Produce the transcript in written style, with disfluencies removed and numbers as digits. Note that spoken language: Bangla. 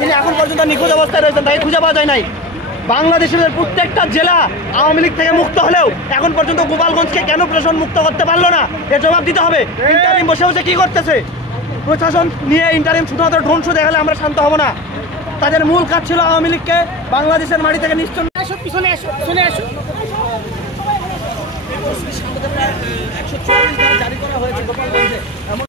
তিনি এখন পর্যন্ত নিখোঁজ অবস্থায় রয়েছেন, তাকে খুঁজে পাওয়া যায় নাই। বাংলাদেশের প্রত্যেকটা জেলা আওয়ামী লীগ থেকে মুক্ত হলেও এখন পর্যন্ত গোপালগঞ্জকে কেন প্রশাসন মুক্ত করতে পারলো না, এর জবাব দিতে হবে। ইন্টারিম বসে বসে কি করতেছে? প্রশাসন নিয়ে ইন্টারিম শুধুমাত্র ধ্বংস দেখালে আমরা শান্ত হব না। তাদের মূল কাজ ছিল আওয়ামী লীগকে বাংলাদেশের মাটি থেকে নিশ্চয় পিছনে আসো, শুনে আসো। 144 জারি করা হয়েছে গোপালগঞ্জে।